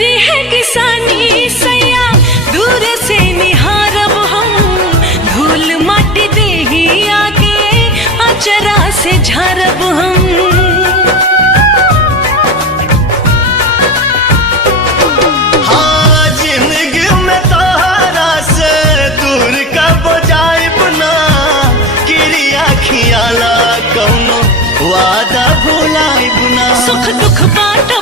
करी है किसानी सैया दूर से निहारब हम, धूल माटी देही आगे अचरा से झारब हम। हाँ जिंदगी में तोहरा से दूर कब जाइब ना, क्रिया खियाला कौनो वादा भुलाइब ना। सुख दुख बांटो